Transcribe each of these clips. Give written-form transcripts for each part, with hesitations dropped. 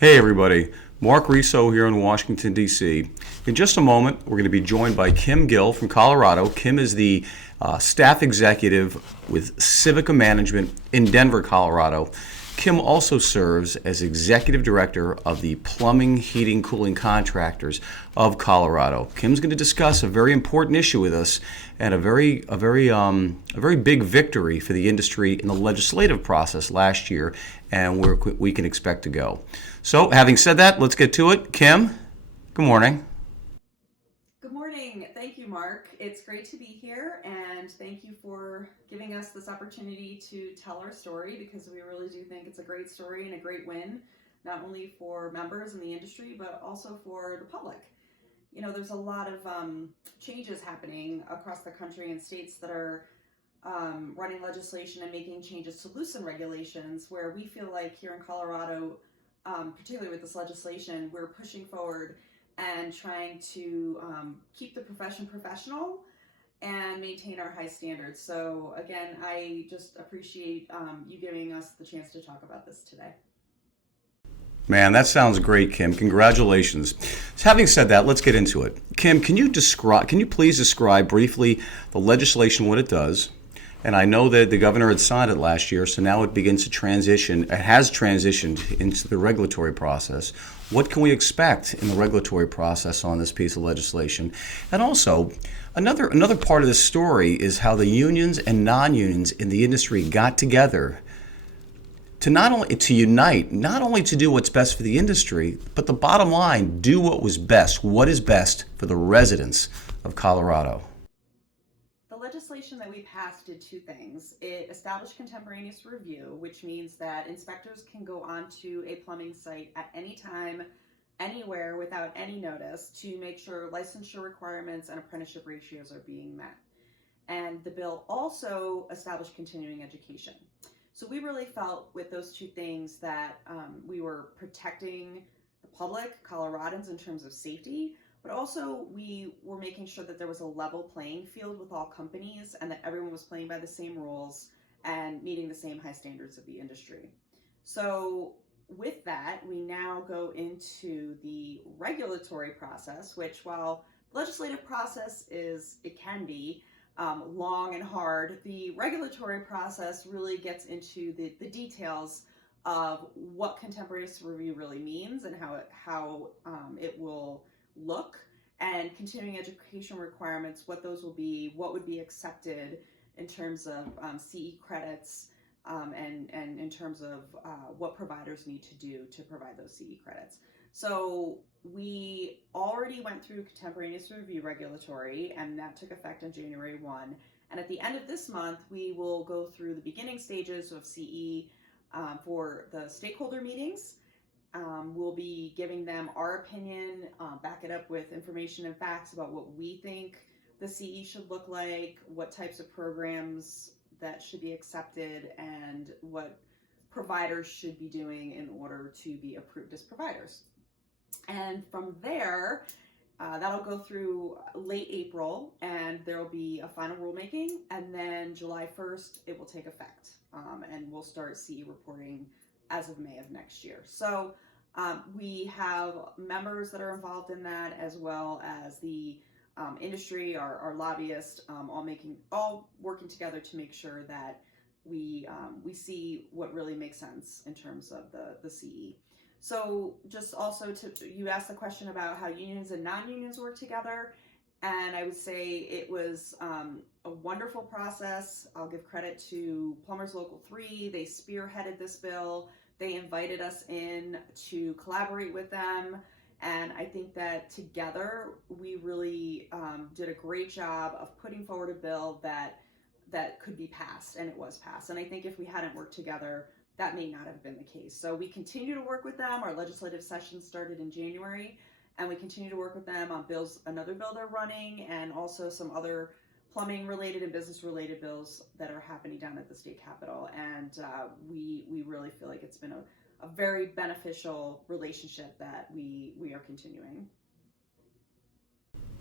Hey everybody, Mark Riso here in Washington, D.C. In just a moment, we're going to be joined by Gill from Colorado. Kim is the staff executive with Civica Management in Denver, Colorado. Kim also serves as executive director of the Plumbing, Heating, Cooling Contractors of Colorado. Kim's going to discuss a very important issue with us and a very big victory for the industry in the legislative process last year and where we can expect to go. So, having said that, let's get to it. Kim, good morning. Good morning. Thank you, Mark. It's great to be here, and thank you for giving us this opportunity to tell our story because we really do think it's a great story and a great win, not only for members in the industry, but also for the public. You know, there's a lot of changes happening across the country in states that are running legislation and making changes to loosen regulations, where we feel like here in Colorado, particularly with this legislation, we're pushing forward and trying to keep the profession professional and maintain our high standards. So again, I just appreciate you giving us the chance to talk about this today. Man, that sounds great, Kim. Congratulations. So having said that, let's get into it. Kim, can you please describe briefly the legislation, what it does? And I know that the governor had signed it last year, so now it begins to transition. It has transitioned into the regulatory process. What can we expect in the regulatory process on this piece of legislation? And also, another part of this story is how the unions and non-unions in the industry got together to unite, not only to do what's best for the industry, but the bottom line, do what was best. What is best for the residents of Colorado? The legislation that we passed did two things. It established contemporaneous review, which means that inspectors can go onto a plumbing site at any time, anywhere, without any notice to make sure licensure requirements and apprenticeship ratios are being met. And the bill also established continuing education. So we really felt with those two things that we were protecting the public, Coloradans, in terms of safety, but also we were making sure that there was a level playing field with all companies and that everyone was playing by the same rules and meeting the same high standards of the industry. So with that, we now go into the regulatory process, which, while the legislative process it can be long and hard, the regulatory process really gets into the details of what contemporaneous review really means and how it will look, and continuing education requirements, what those will be, what would be accepted in terms of CE credits, and in terms of what providers need to do to provide those CE credits. So we already went through contemporaneous review regulatory, and that took effect on January 1. And at the end of this month, we will go through the beginning stages of CE for the stakeholder meetings. We'll be giving them our opinion, back it up with information and facts about what we think the CE should look like, what types of programs that should be accepted, and what providers should be doing in order to be approved as providers. And from there, that'll go through late April, and there will be a final rulemaking, and then July 1st, it will take effect, and we'll start CE reporting as of May of next year. So we have members that are involved in that, as well as the industry, our lobbyists, all working together to make sure that we see what really makes sense in terms of the CE. So just also you asked the question about how unions and non-unions work together, and I would say it was a wonderful process. I'll give credit to Plumbers Local 3. They spearheaded this bill. They invited us in to collaborate with them, and I think that together we really did a great job of putting forward a bill that could be passed, and it was passed. And I think if we hadn't worked together, that may not have been the case. So we continue to work with them. Our legislative session started in January, and we continue to work with them on another bill they're running, and also some other plumbing related and business related bills that are happening down at the state capitol. And we really feel like it's been a very beneficial relationship that we are continuing.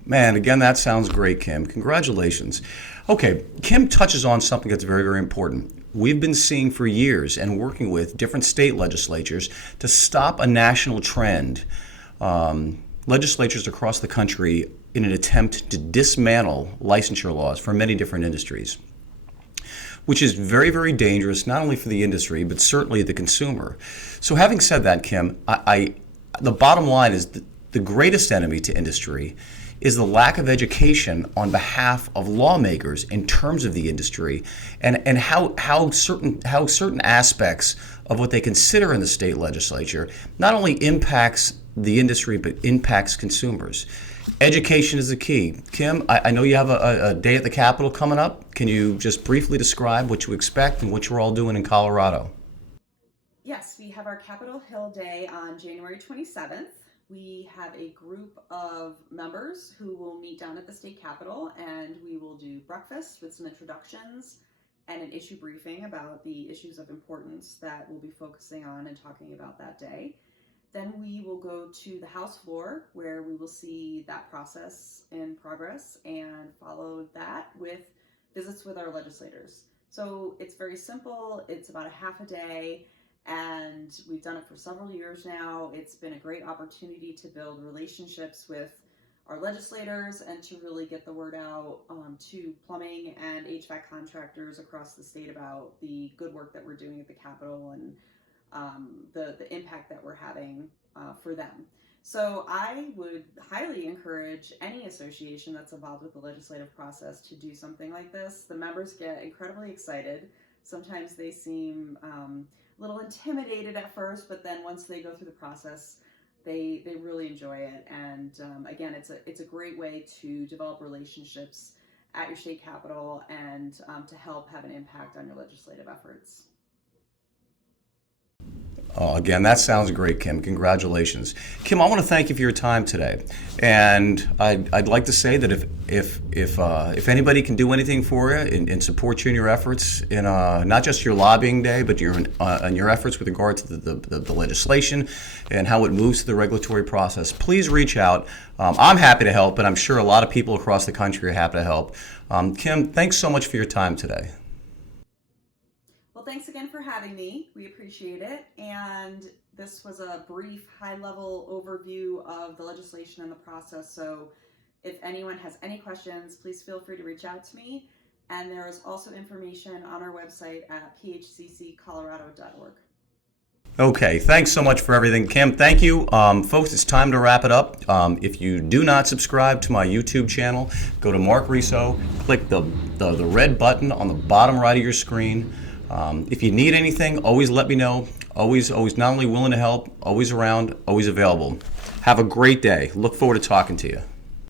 Man, again, that sounds great, Kim. Congratulations. Okay, Kim touches on something that's very, very important. We've been seeing for years and working with different state legislatures to stop a national trend. Legislatures across the country in an attempt to dismantle licensure laws for many different industries, which is very, very dangerous, not only for the industry, but certainly the consumer. So having said that, Kim, the bottom line is the greatest enemy to industry is the lack of education on behalf of lawmakers in terms of the industry and how certain aspects of what they consider in the state legislature not only impacts the industry but impacts consumers. Education is the key. Kim, I know you have a day at the Capitol coming up. Can you just briefly describe what you expect and what you're all doing in Colorado? Yes, we have our Capitol Hill Day on January 27th. We have a group of members who will meet down at the state capitol, and we will do breakfast with some introductions and an issue briefing about the issues of importance that we'll be focusing on and talking about that day. Then we will go to the House floor where we will see that process in progress and follow that with visits with our legislators. So it's very simple. It's about a half a day. And we've done it for several years now. It's been a great opportunity to build relationships with our legislators and to really get the word out to plumbing and HVAC contractors across the state about the good work that we're doing at the Capitol and the impact that we're having for them. So I would highly encourage any association that's involved with the legislative process to do something like this. The members get incredibly excited. Sometimes they seem a little intimidated at first, but then once they go through the process, they really enjoy it. And again, it's a great way to develop relationships at your state capitol and to help have an impact on your legislative efforts. Oh, again, that sounds great, Kim. Congratulations. Kim, I want to thank you for your time today. And I'd like to say that if anybody can do anything for you and support you in your efforts in not just your lobbying day, but in your efforts with regard to the legislation and how it moves through the regulatory process, please reach out. I'm happy to help, and I'm sure a lot of people across the country are happy to help. Kim, thanks so much for your time today. Thanks again for having me. We appreciate it. And this was a brief, high-level overview of the legislation and the process. So if anyone has any questions, please feel free to reach out to me. And there is also information on our website at phcccolorado.org. Okay, thanks so much for everything, Kim. Thank you. Folks, it's time to wrap it up. If you do not subscribe to my YouTube channel, go to Mark Riso, click the red button on the bottom right of your screen. If you need anything, always let me know. Always not only willing to help, always around, always available. Have a great day. Look forward to talking to you.